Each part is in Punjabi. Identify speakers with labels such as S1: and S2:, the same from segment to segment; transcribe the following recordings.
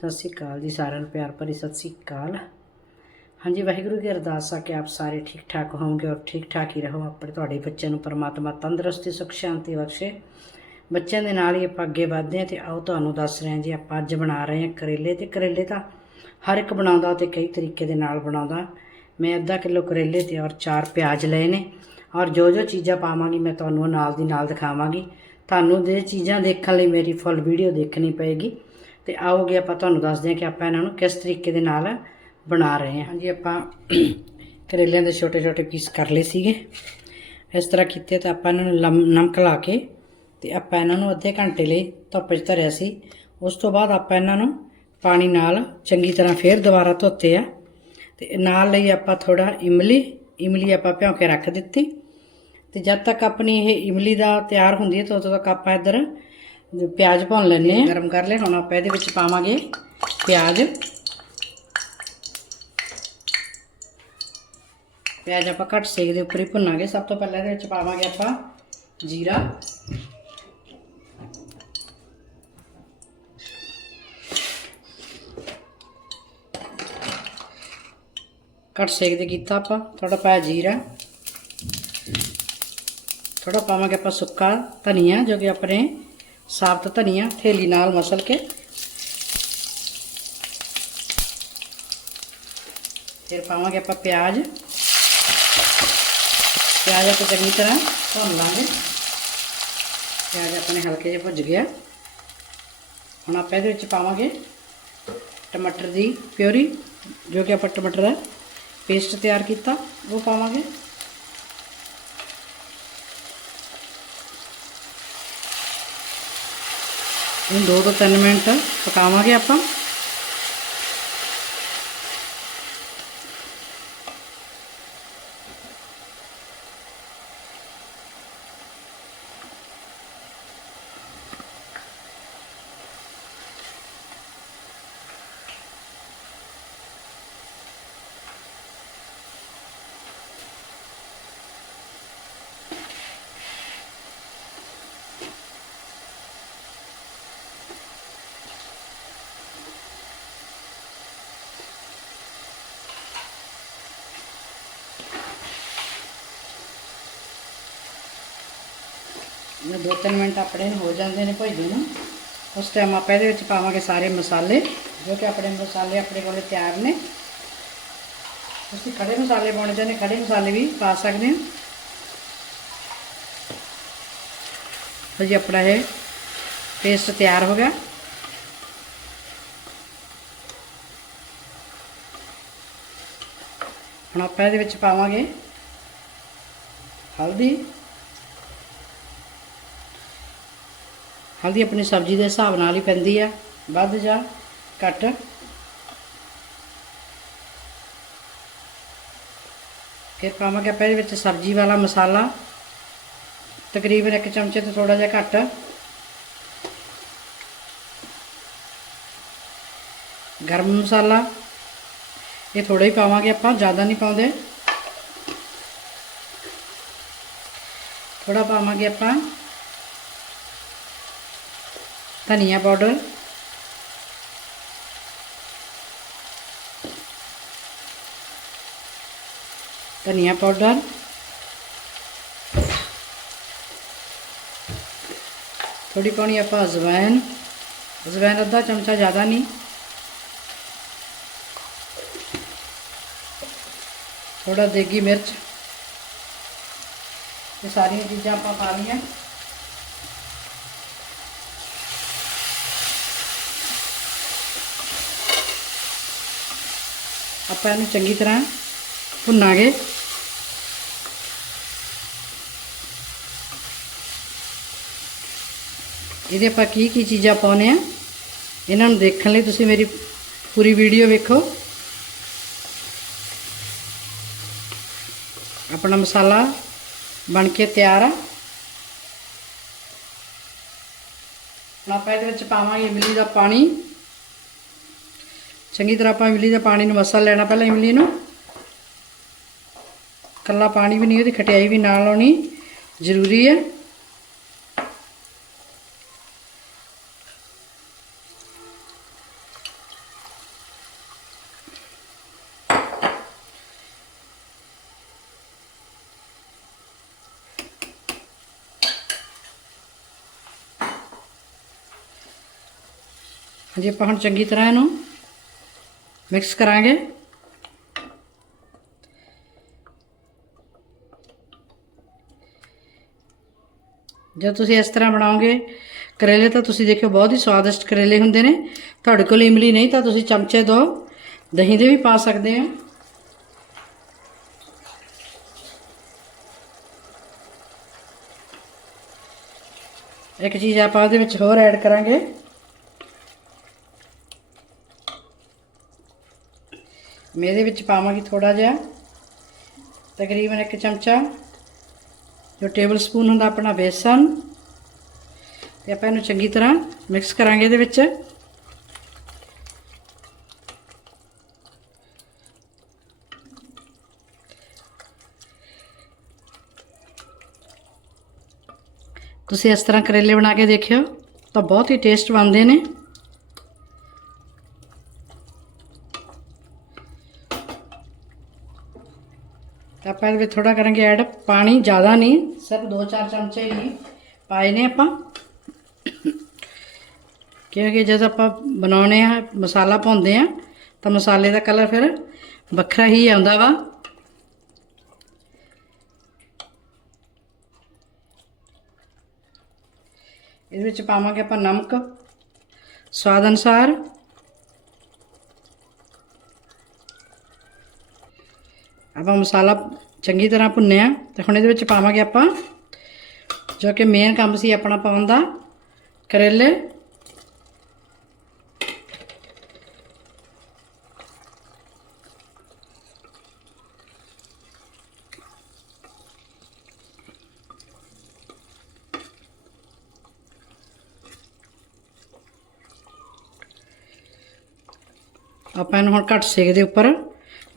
S1: ਸਤਿ ਸ਼੍ਰੀ ਅਕਾਲ ਜੀ ਸਾਰਿਆਂ ਨੂੰ, ਪਿਆਰ ਭਰੀ ਸਤਿ ਸ਼੍ਰੀ ਅਕਾਲ। ਹਾਂਜੀ, ਵਾਹਿਗੁਰੂ ਦੀ ਅਰਦਾਸ ਆ ਕਿ ਆਪ ਸਾਰੇ ਠੀਕ ਠਾਕ ਹੋਵੋਗੇ ਔਰ ਠੀਕ ਠਾਕ ਹੀ ਰਹੋ। ਆਪਣੇ ਤੁਹਾਡੇ ਬੱਚਿਆਂ ਨੂੰ ਪਰਮਾਤਮਾ ਤੰਦਰੁਸਤੀ, ਸੁਖ, ਸ਼ਾਂਤੀ ਬਖਸ਼ੇ। ਬੱਚਿਆਂ ਦੇ ਨਾਲ ਹੀ ਆਪਾਂ ਅੱਗੇ ਵਧਦੇ ਹਾਂ ਤੇ ਆਓ ਤੁਹਾਨੂੰ ਦੱਸ ਰਹੇ ਹਾਂ ਜੀ, ਆਪਾਂ ਅੱਜ ਬਣਾ ਰਹੇ ਹਾਂ ਕਰੇਲੇ ਤੇ ਕਰੇਲੇ ਤਾਂ ਹਰ ਇੱਕ ਬਣਾਉਂਦਾ ਤੇ ਕਈ ਤਰੀਕੇ ਦੇ ਨਾਲ ਬਣਾਉਂਦਾ। ਮੈਂ ਅੱਧਾ ਕਿਲੋ ਕਰੇਲੇ ਤੇ ਔਰ ਚਾਰ ਪਿਆਜ਼ ਲਏ ਨੇ ਔਰ ਜੋ ਜੋ ਚੀਜ਼ਾਂ ਪਾਵਾਂਗੀ ਮੈਂ ਤੁਹਾਨੂੰ ਉਹ ਨਾਲ ਦੀ ਨਾਲ ਦਿਖਾਵਾਂਗੀ। ਤੁਹਾਨੂੰ ਇਹ ਚੀਜ਼ਾਂ ਦੇਖਣ ਲਈ ਮੇਰੀ ਫੁੱਲ ਵੀਡੀਓ ਦੇਖਣੀ ਪਏਗੀ। ਤੇ ਆਓਗੇ ਆਪਾਂ ਤੁਹਾਨੂੰ ਦੱਸਦੇ ਹਾਂ ਕਿ ਆਪਾਂ ਇਹਨਾਂ ਨੂੰ ਕਿਸ ਤਰੀਕੇ ਦੇ ਨਾਲ ਬਣਾ ਰਹੇ ਹਾਂ। ਹਾਂਜੀ, ਆਪਾਂ ਕਰੇਲਿਆਂ ਦੇ ਛੋਟੇ ਛੋਟੇ ਪੀਸ ਕਰ ਲਏ ਸੀਗੇ। ਇਸ ਤਰ੍ਹਾਂ ਕੀਤੇ ਤਾਂ ਆਪਾਂ ਇਹਨਾਂ ਨੂੰ ਲਮ- ਨਮਕ ਲਾ ਕੇ ਤੇ ਆਪਾਂ ਇਹਨਾਂ ਨੂੰ ਅੱਧੇ ਘੰਟੇ ਲਈ ਧੁੱਪ 'ਚ ਧਰਿਆ ਸੀ। ਉਸ ਤੋਂ ਬਾਅਦ ਆਪਾਂ ਇਹਨਾਂ ਨੂੰ ਪਾਣੀ ਨਾਲ ਚੰਗੀ ਤਰ੍ਹਾਂ ਫੇਰ ਦੁਬਾਰਾ ਧੋਤੇ ਆ। ਤੇ ਨਾਲ ਲਈ ਆਪਾਂ ਥੋੜਾ ਇਮਲੀ ਇਮਲੀ ਆਪਾਂ ਭਿਉਂ ਕੇ ਰੱਖ ਦਿੱਤੀ। ਤੇ ਜਦ ਤੱਕ ਆਪਣੀ ਇਹ ਇਮਲੀ ਦਾ ਤਿਆਰ ਹੁੰਦੀ ਹੈ ਤਾਂ ਉਦੋਂ ਤੱਕ ਆਪਾਂ ਇੱਧਰ ਪਿਆਜ਼ ਭੁੰਨ ਲੈਣੇ ਆ ਗਰਮ ਕਰ ਲੈਣ, ਹੁਣ ਆਪਾਂ ਇਹਦੇ ਵਿੱਚ ਪਾਵਾਂਗੇ ਪਿਆਜ਼। ਪਿਆਜ਼ ਆਪਾਂ ਘੱਟ ਸੇਕ ਦੇ ਉੱਪਰ ਹੀ ਭੁੰਨਾਂਗੇ। ਸਭ ਤੋਂ ਪਹਿਲਾਂ ਇਹਦੇ ਵਿੱਚ ਪਾਵਾਂਗੇ ਆਪਾਂ ਜੀਰਾ। ਘੱਟ ਸੇਕ ਦੇ ਕੀਤਾ ਆਪਾਂ ਥੋੜਾ ਪਾਇਆ ਜੀਰਾ। ਥੋੜਾ ਪਾਵਾਂਗੇ ਆਪਾਂ ਸੁੱਕਾ ਧਨੀਆ, ਜੋ ਕਿ ਆਪਣੇ ਸਾਬਤ ਧਨੀਆ, ਥੇਲੀ ਨਾਲ ਮਸਲ ਕੇ। ਫਿਰ ਪਾਵਾਂਗੇ ਆਪਾਂ ਪਿਆਜ਼। ਪਿਆਜ਼ ਆਪਾਂ ਚੰਗੀ ਤਰ੍ਹਾਂ ਭੁੰਨ ਲਾਂਗੇ। ਪਿਆਜ਼ ਆਪਣੇ ਹਲਕੇ ਜਿਹੇ ਭੁੱਜ ਗਿਆ। ਹੁਣ ਆਪਾਂ ਇਹਦੇ ਵਿੱਚ ਪਾਵਾਂਗੇ ਟਮਾਟਰ ਦੀ ਪਿਓਰੀ ਜੋ ਕਿ ਆਪਾਂ ਟਮਾਟਰ ਦਾ ਪੇਸਟ ਤਿਆਰ ਕੀਤਾ, ਉਹ ਪਾਵਾਂਗੇ। ਇਹਨੂੰ 2 ਤੋਂ 3 ਮਿੰਟ ਪਕਾਵਾਂਗੇ ਆਪਾਂ। ਇਹ 2-3 ਮਿੰਟ ਆਪਣੇ ਹੋ ਜਾਂਦੇ ਨੇ ਭੁਜਦੇ ਨੂੰ। ਉਸ ਟਾਈਮ ਆਪਾਂ ਇਹਦੇ ਵਿੱਚ ਪਾਵਾਂਗੇ ਸਾਰੇ ਮਸਾਲੇ, ਜੋ ਕਿ ਆਪਣੇ ਮਸਾਲੇ ਆਪਣੇ ਕੋਲੇ ਤਿਆਰ ਨੇ। ਤੁਸੀਂ ਖੜੇ ਮਸਾਲੇ ਪਾਉਣੇ ਚਾਹੁੰਦੇ ਖੜੇ ਮਸਾਲੇ ਵੀ ਪਾ ਸਕਦੇ ਹੋ। ਤਾਂ ਜੀ, ਆਪਣਾ ਇਹ ਪੇਸਟ ਤਿਆਰ ਹੋ ਗਿਆ। ਹੁਣ ਆਪਾਂ ਇਹਦੇ ਵਿੱਚ ਪਾਵਾਂਗੇ ਹਲਦੀ। ਹਲਦੀ ਆਪਣੀ ਸਬਜ਼ੀ ਦੇ ਹਿਸਾਬ ਨਾਲ ਹੀ ਪੈਂਦੀ ਆ। ਵੱਧ ਜਾਂ, ਘੱਟ। ਫਿਰ ਪਾਵਾਂਗੇ ਆਪਾਂ ਇਹਦੇ ਵਿੱਚ ਸਬਜ਼ੀ ਵਾਲਾ ਮਸਾਲਾ। ਤਕਰੀਬਨ ਇੱਕ ਚਮਚੇ ਤੋਂ ਥੋੜਾ ਜਿਹਾ ਘੱਟ। ਗਰਮ ਮਸਾਲਾ। ਇਹ ਥੋੜਾ ਹੀ ਪਾਵਾਂਗੇ ਆਪਾਂ, ਜ਼ਿਆਦਾ ਨਹੀਂ ਪਾਉਂਦੇ। ਥੋੜਾ ਪਾਵਾਂਗੇ ਆਪਾਂ। ਧਨੀਆ ਪਾਊਡਰ। ਧਨੀਆ ਪਾਊਡਰ। ਥੋੜੀ ਪਾਉਣੀ ਆਪਾਂ ਅਜਵਾਇਨ ਅਜਵਾਇਨ ਅੱਧਾ ਚਮਚਾ ਜ਼ਿਆਦਾ ਨਹੀਂ। ਥੋੜਾ ਦੇਗੀ ਮਿਰਚ। ਇਹ ਸਾਰੀਆਂ ਚੀਜ਼ਾਂ ਆਪਾਂ ਪਾ ਲਈਆਂ। ਆਪਾਂ ਇਹਨੂੰ ਚੰਗੀ ਤਰ੍ਹਾਂ ਭੁੰਨਾਂਗੇ। ਇਹਦੇ ਆਪਾਂ ਕੀ ਕੀ ਚੀਜ਼ਾਂ ਪਾਉਨੇ ਆ, ਇਹਨਾਂ ਨੂੰ ਦੇਖਣ ਲਈ ਤੁਸੀਂ ਮੇਰੀ ਪੂਰੀ ਵੀਡੀਓ ਵੇਖੋ। ਆਪਣਾ ਮਸਾਲਾ ਬਣ ਕੇ ਤਿਆਰ ਆ। ਹੁਣ ਆਪਾਂ ਇਹਦੇ ਵਿੱਚ ਪਾਵਾਂਗੇ ਇਮਲੀ ਦਾ ਪਾਣੀ। ਚੰਗੀ ਤਰ੍ਹਾਂ ਆਪਾਂ ਇਮਲੀ ਦਾ ਪਾਣੀ ਨੂੰ ਮਸਲ ਲੈਣਾ ਪਹਿਲਾਂ ਇਮਲੀ ਨੂੰ। ਕੱਲਾ ਪਾਣੀ ਵੀ ਨਹੀਂ, ਉਹਦੀ ਖਟਿਆਈ ਵੀ ਨਾਲ ਆਉਣੀ ਜ਼ਰੂਰੀ ਹੈ। ਜੇ ਆਪਾਂ ਹੁਣ ਚੰਗੀ ਤਰ੍ਹਾਂ ਇਹਨੂੰ ਮਿਕਸ ਕਰਾਂਗੇ। ਜਦ ਤੁਸੀਂ ਇਸ ਤਰ੍ਹਾਂ ਬਣਾਓਗੇ, ਕਰੇਲੇ ਤਾਂ ਤੁਸੀਂ ਦੇਖਿਓ ਬਹੁਤ ਹੀ ਸਵਾਦਿਸ਼ਟ ਕਰੇਲੇ ਹੁੰਦੇ ਨੇ। ਤੁਹਾਡੇ ਕੋਲ ਇਮਲੀ ਨਹੀਂ ਤਾਂ ਤੁਸੀਂ ਚਮਚੇ ਦੋ, ਦਹੀਂ ਦੇ ਵੀ ਪਾ ਸਕਦੇ ਹੋ ਇੱਕ ਚੀਜ਼ ਆਪਾਂ ਉਹਦੇ ਵਿੱਚ ਹੋਰ ਐਡ ਕਰਾਂਗੇ। ਮੈਂ ਇਹਦੇ ਵਿੱਚ ਪਾਵਾਂਗੀ ਥੋੜਾ ਜਿਹਾ, ਤਕਰੀਬਨ ਇੱਕ ਚਮਚਾ, ਜੋ ਟੇਬਲ ਸਪੂਨ ਹੁੰਦਾ ਆਪਣਾ ਬੇਸਨ, ਤੇ ਆਪਾਂ ਇਹਨੂੰ ਚੰਗੀ ਤਰ੍ਹਾਂ ਮਿਕਸ ਕਰਾਂਗੇ ਇਹਦੇ ਵਿੱਚ। ਤੁਸੀਂ ਇਸ ਤਰ੍ਹਾਂ ਕਰੇਲੇ ਬਣਾ ਕੇ ਦੇਖਿਓ, ਤਾਂ ਬਹੁਤ ਹੀ ਟੇਸਟ ਬਣਦੇ ਨੇ। ਤਾਂ ਆਪਾਂ ਇਹਦੇ ਵਿੱਚ ਥੋੜਾ ਕਰਾਂਗੇ ਐਡ ਪਾਣੀ ਜ਼ਿਆਦਾ ਨਹੀਂ, ਸਿਰਫ 2-4 ਚਮਚੇ ਹੀ ਪਾਏ ਨੇ ਆਪਾਂ। ਕਿਉਂਕਿ ਜਦ ਆਪਾਂ ਬਣਾਉਣੇ ਆ, ਮਸਾਲਾ ਪਾਉਂਦੇ ਆ, ਤਾਂ ਮਸਾਲੇ ਦਾ ਕਲਰ ਫਿਰ ਵੱਖਰਾ ਹੀ ਆਉਂਦਾ ਵਾ। ਇਹਦੇ ਵਿੱਚ ਪਾਵਾਂਗੇ ਆਪਾਂ ਨਮਕ, ਸਵਾਦ ਅਨੁਸਾਰ। ਆਪਾਂ ਮਸਾਲਾ ਚੰਗੀ ਤਰ੍ਹਾਂ ਭੁੰਨਿਆ ਤੇ ਹੁਣ ਇਹਦੇ ਵਿੱਚ ਪਾਵਾਂਗੇ ਆਪਾਂ ਜੋ ਕਿ ਮੇਨ ਕੰਮ ਸੀ ਆਪਣਾ ਪਾਉਣ ਦਾ, ਕਰੇਲੇ। ਆਪਾਂ ਇਹਨੂੰ ਹੁਣ ਘੱਟ ਸੇਕ ਦੇ ਉੱਪਰ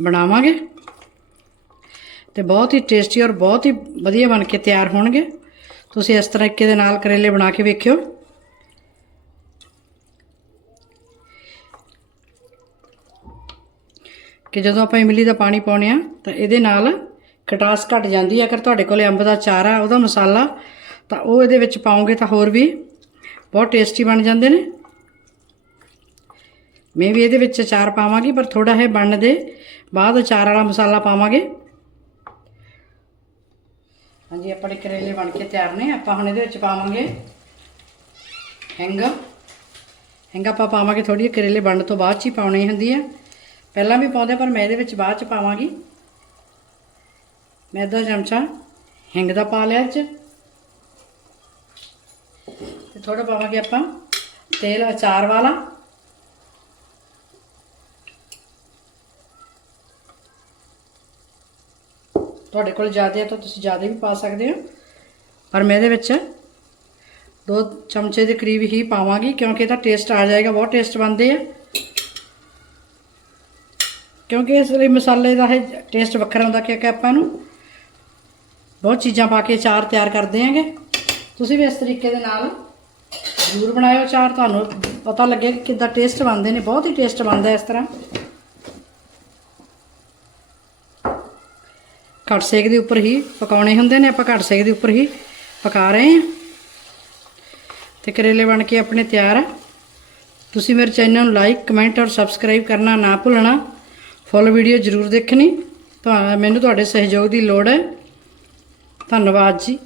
S1: ਬਣਾਵਾਂਗੇ। ਤੇ ਬਹੁਤ ਹੀ ਟੇਸਟੀ ਔਰ ਬਹੁਤ ਹੀ ਵਧੀਆ ਬਣ ਕੇ ਤਿਆਰ ਹੋਣਗੇ। ਤੁਸੀਂ ਇਸ ਤਰੀਕੇ ਦੇ ਨਾਲ ਕਰੇਲੇ ਬਣਾ ਕੇ ਵੇਖਿਓ। ਕਿ ਜਦੋਂ ਆਪਾਂ ਇਮਲੀ ਦਾ ਪਾਣੀ ਪਾਉਣੇ ਆ ਤਾਂ ਇਹਦੇ ਨਾਲ ਖਟਾਸ ਘਟ ਜਾਂਦੀ ਹੈ। ਅਗਰ ਤੁਹਾਡੇ ਕੋਲੇ ਅੰਬ ਦਾ ਚਾਰ ਆ ਉਹਦਾ ਮਸਾਲਾ, ਤਾਂ ਉਹ ਇਹਦੇ ਵਿੱਚ ਪਾਉਂਗੇ ਤਾਂ ਹੋਰ ਵੀ ਬਹੁਤ ਟੇਸਟੀ ਬਣ ਜਾਂਦੇ ਨੇ। ਮੈਂ ਵੀ ਇਹਦੇ ਵਿੱਚ ਅਚਾਰ ਪਾਵਾਂਗੀ, ਪਰ ਥੋੜਾ ਹੈ ਬਣਨ ਦੇ ਬਾਅਦ ਅਚਾਰ ਵਾਲਾ ਮਸਾਲਾ ਪਾਵਾਂਗੇ। ਹਾਂਜੀ ਆਪਣੇ ਕਰੇਲੇ ਬਣ ਕੇ ਤਿਆਰ ਨੇ, ਆਪਾਂ ਹੁਣ ਇਹਦੇ ਵਿੱਚ ਪਾਵਾਂਗੇ ਹਿੰਗ। ਹਿੰਗ ਆਪਾਂ ਪਾਵਾਂਗੇ ਥੋੜੀ ਕਰੇਲੇ ਬਣਨ ਤੋਂ ਬਾਅਦ ਚ ਹੀ ਪਾਉਣੀ ਹੁੰਦੀ ਆ। ਪਹਿਲਾਂ ਵੀ ਪਾਉਂਦੇ ਪਰ ਮੈਂ ਇਹਦੇ ਵਿੱਚ ਬਾਅਦ ਚ ਪਾਵਾਂਗੀ। ਮੈਂ ਅੱਧਾ ਚਮਚਾ ਹਿੰਗ ਦਾ ਪਾ ਲਿਆ ਅੱਜ। ਤੇ ਥੋੜਾ ਪਾਵਾਂਗੇ ਆਪਾਂ ਤੇਲ ਅਚਾਰ ਵਾਲਾ। ਤੁਹਾਡੇ ਕੋਲ ਜ਼ਿਆਦਾ ਹੈ ਤਾਂ ਤੁਸੀਂ ਜ਼ਿਆਦਾ ਵੀ ਪਾ ਸਕਦੇ ਹੋ। ਪਰ ਮੈਂ ਇਹਦੇ ਵਿੱਚ ਦੋ ਚਮਚੇ ਦੇ ਕਰੀਬ ਹੀ ਪਾਵਾਂਗੀ ਕਿਉਂਕਿ ਇਹਦਾ ਟੇਸਟ ਆ ਜਾਏਗਾ, ਬਹੁਤ ਟੇਸਟ ਬਣਦੇ ਆ। ਕਿਉਂਕਿ ਇਸ ਲਈ ਮਸਾਲੇ ਦਾ ਇਹ ਟੇਸਟ ਵੱਖਰਾ ਹੁੰਦਾ ਕਿਉਂਕਿ ਆਪਾਂ ਨੂੰ ਬਹੁਤ ਚੀਜ਼ਾਂ ਪਾ ਕੇ ਚਾਰ ਤਿਆਰ ਕਰਦੇ ਆਂਗੇ ਤੁਸੀਂ ਵੀ ਇਸ ਤਰੀਕੇ ਦੇ ਨਾਲ ਜ਼ਰੂਰ ਬਣਾਇਓ ਚਾਰ ਤੁਹਾਨੂੰ ਪਤਾ ਲੱਗੇ ਕਿ ਕਿੱਦਾਂ ਟੇਸਟ ਬਣਦੇ ਨੇ, ਬਹੁਤ ਹੀ ਟੇਸਟ ਬਣਦਾ ਇਸ ਤਰ੍ਹਾਂ। ਘੱਟ ਸੇਕ ਦੇ ਉੱਪਰ ਹੀ ਪਕਾਉਣੇ ਹੁੰਦੇ ਨੇ, ਆਪਾਂ ਘੱਟ ਸੇਕ ਦੇ ਉੱਪਰ ਹੀ ਪਕਾ ਰਹੇ ਹਾਂ। ਤੇ ਕਰੇਲੇ ਬਣ ਕੇ ਆਪਣੇ ਤਿਆਰ ਆ। ਤੁਸੀਂ ਮੇਰੇ ਚੈਨਲ ਨੂੰ ਲਾਈਕ ਕਮੈਂਟ ਔਰ ਸਬਸਕ੍ਰਾਈਬ ਕਰਨਾ ਨਾ ਭੁੱਲਣਾ। ਫੁੱਲ ਵੀਡੀਓ ਜ਼ਰੂਰ ਦੇਖਣੀ। ਤਾਂ ਮੈਨੂੰ ਤੁਹਾਡੇ ਸਹਿਯੋਗ ਦੀ ਲੋੜ ਹੈ। ਧੰਨਵਾਦ ਜੀ।